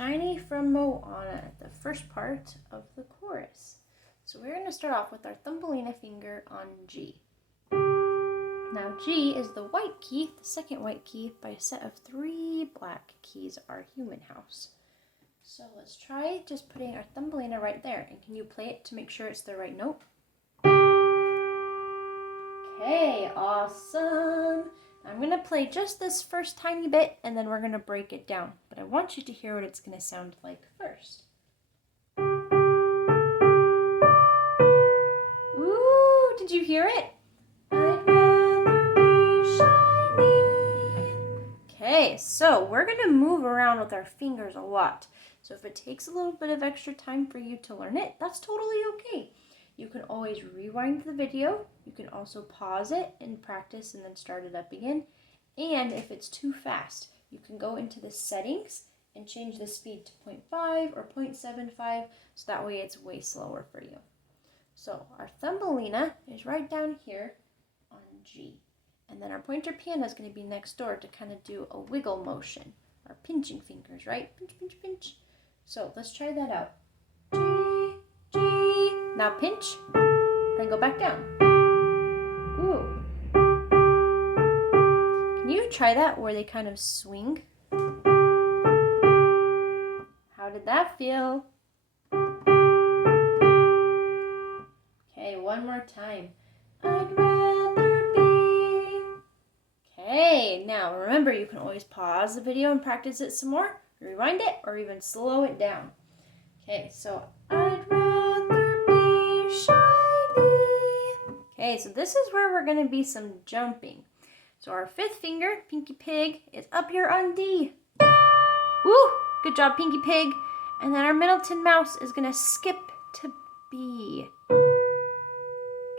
Shiny from Moana, the first part of the chorus. So we're going to start off with our Thumbelina finger on G. Now G is the white key, the second white key, by a set of 3 black keys, our human house. So let's try just putting our Thumbelina right there. And can you play it to make sure it's the right note? Okay, awesome. I'm going to play just this first tiny bit and then we're going to break it down. But I want you to hear what it's going to sound like first. Ooh, did you hear it? I'd rather be shiny. Okay, so we're going to move around with our fingers a lot. So if it takes a little bit of extra time for you to learn it, that's totally okay. You can always rewind the video. You can also pause it and practice and then start it up again. And if it's too fast, you can go into the settings and change the speed to 0.5 or 0.75 so that way it's way slower for you. So our Thumbelina is right down here on G. And then our pointer panda is going to be next door to kind of do a wiggle motion. Our pinching fingers, right? Pinch, pinch, pinch. So let's try that out. G, G. Now pinch, then go back down. Ooh. Can you try that where they kind of swing? How did that feel? Okay, one more time. I'd rather be. Okay, now remember you can always pause the video and practice it some more, rewind it, or even slow it down. Okay, so I'd rather be shiny. Okay, so this is where we're going to be some jumping. So our 5th finger, Pinky Pig, is up here on D. Woo! Good job, Pinky Pig. And then our Middleton Mouse is going to skip to B.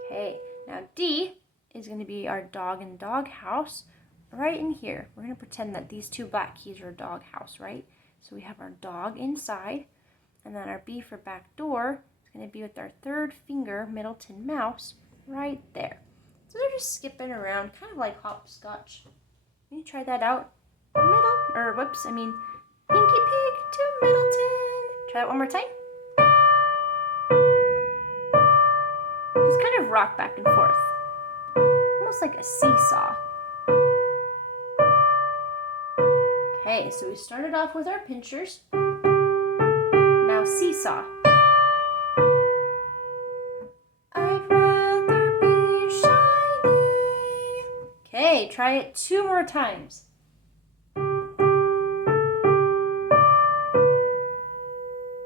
Okay, now D is going to be our dog and dog house right in here. We're going to pretend that these 2 black keys are a dog house, right? So we have our dog inside, and then our B for back door is going to be with our 3rd finger, Middleton Mouse, right there. So they're just skipping around, kind of like hopscotch. Can you try that out? Pinky Pig to Middleton. Try that one more time. Just kind of rock back and forth. Almost like a seesaw. Okay, so we started off with our pinchers. Now seesaw. I'd rather be shiny. Okay, try it 2 more times.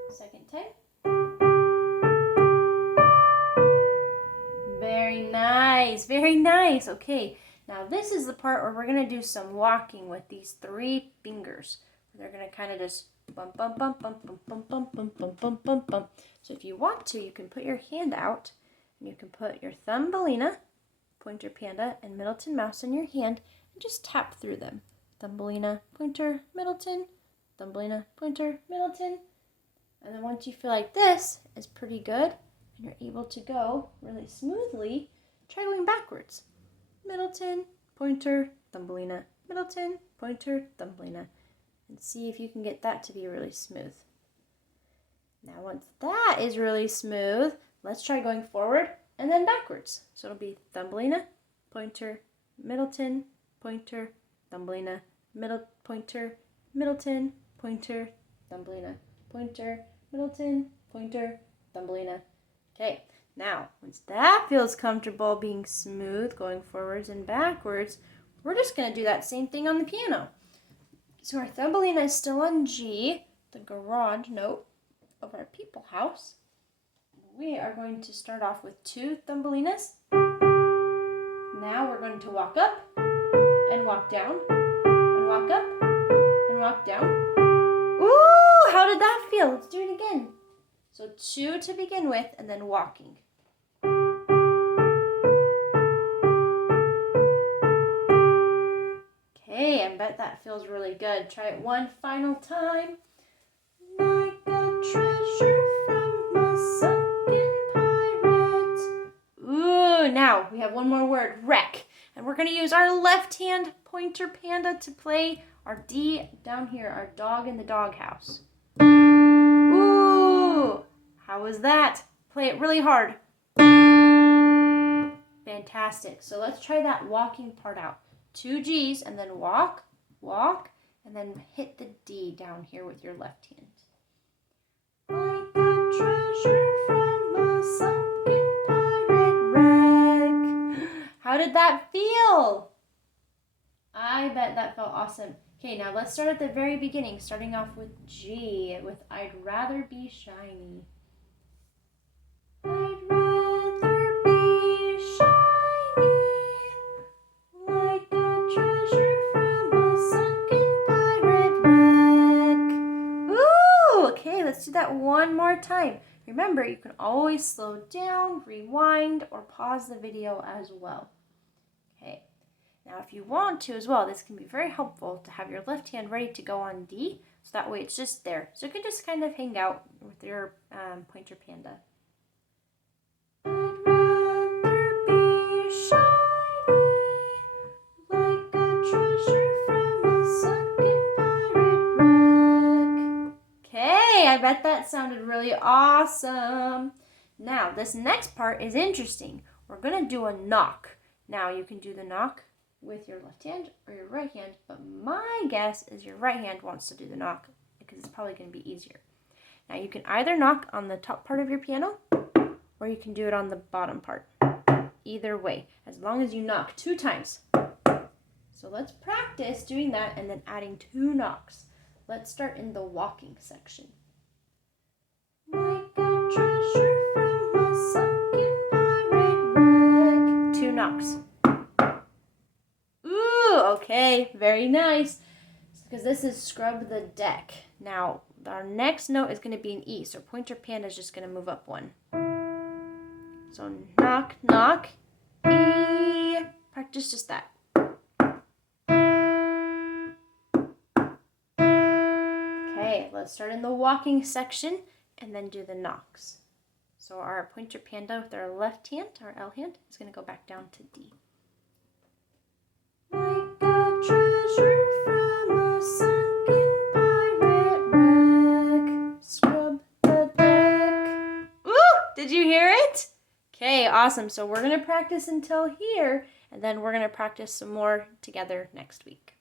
Second time. Very nice, very nice. Okay, now this is the part where we're going to do some walking with these 3 fingers. They're going to kind of just bump, bump, bump, bump, bump, bump, bump, bump, bump, bump, bump, bump. So if you want to, you can put your hand out and you can put your Thumbelina, pointer panda, and Middleton Mouse in your hand and just tap through them. Thumbelina, pointer, Middleton, Thumbelina, pointer, Middleton. And then once you feel like this is pretty good and you're able to go really smoothly, try going backwards. Middleton, pointer, Thumbelina, Middleton, pointer, Thumbelina. And see if you can get that to be really smooth. Now once that is really smooth, let's try going forward and then backwards. So it'll be Thumbelina, pointer, Middleton, pointer, Thumbelina, pointer, Middleton, pointer, Thumbelina, pointer, Middleton, pointer, Thumbelina. Okay, now once that feels comfortable being smooth, going forwards and backwards, we're just going to do that same thing on the piano. So our Thumbelina is still on G, the garage note of our people house. We are going to start off with 2 Thumbelinas. Now we're going to walk up and walk down and walk up and walk down. Ooh, how did that feel? Let's do it again. So 2 to begin with and then walking. Okay, I bet that feels really good. Try it one final time. Like a treasure from a sunken pirate. Ooh, now we have one more word, wreck. And we're going to use our left hand pointer panda to play our D down here, our dog in the doghouse. Ooh, how was that? Play it really hard. Fantastic. So let's try that walking part out. 2 G's and then walk, walk, and then hit the D down here with your left hand. Like a treasure from a sunken pirate wreck. How did that feel? I bet that felt awesome. Okay, now let's start at the very beginning, starting off with G, with I'd rather be shiny. I'd rather be shiny, like a treasure from a sunken pirate wreck. Ooh, okay, let's do that one more time. Remember, you can always slow down, rewind, or pause the video as well. Okay. Now, if you want to as well, this can be very helpful to have your left hand ready to go on D, so that way it's just there. So you can just kind of hang out with your pointer panda. I'd rather be shiny, like a treasure from a sunken pirate wreck. Okay, I bet that sounded really awesome. Now, this next part is interesting. We're going to do a knock. Now, you can do the knock with your left hand or your right hand, but my guess is your right hand wants to do the knock because it's probably going to be easier. Now you can either knock on the top part of your piano or you can do it on the bottom part. Either way, as long as you knock 2 times. So let's practice doing that and then adding 2 knocks. Let's start in the walking section. Like a treasure from a sunken pirate wreck. 2 knocks. Okay, very nice. Because this is Scrub the Deck. Now, our next note is going to be an E, so pointer panda is just going to move up 1. So knock, knock, E. Practice just that. Okay, let's start in the walking section and then do the knocks. So our pointer panda with our left hand, our L hand, is going to go back down to D. Like a treasure from a sunken pirate wreck. Scrub the deck. Ooh, did you hear it? Okay, awesome. So we're going to practice until here, and then we're going to practice some more together next week.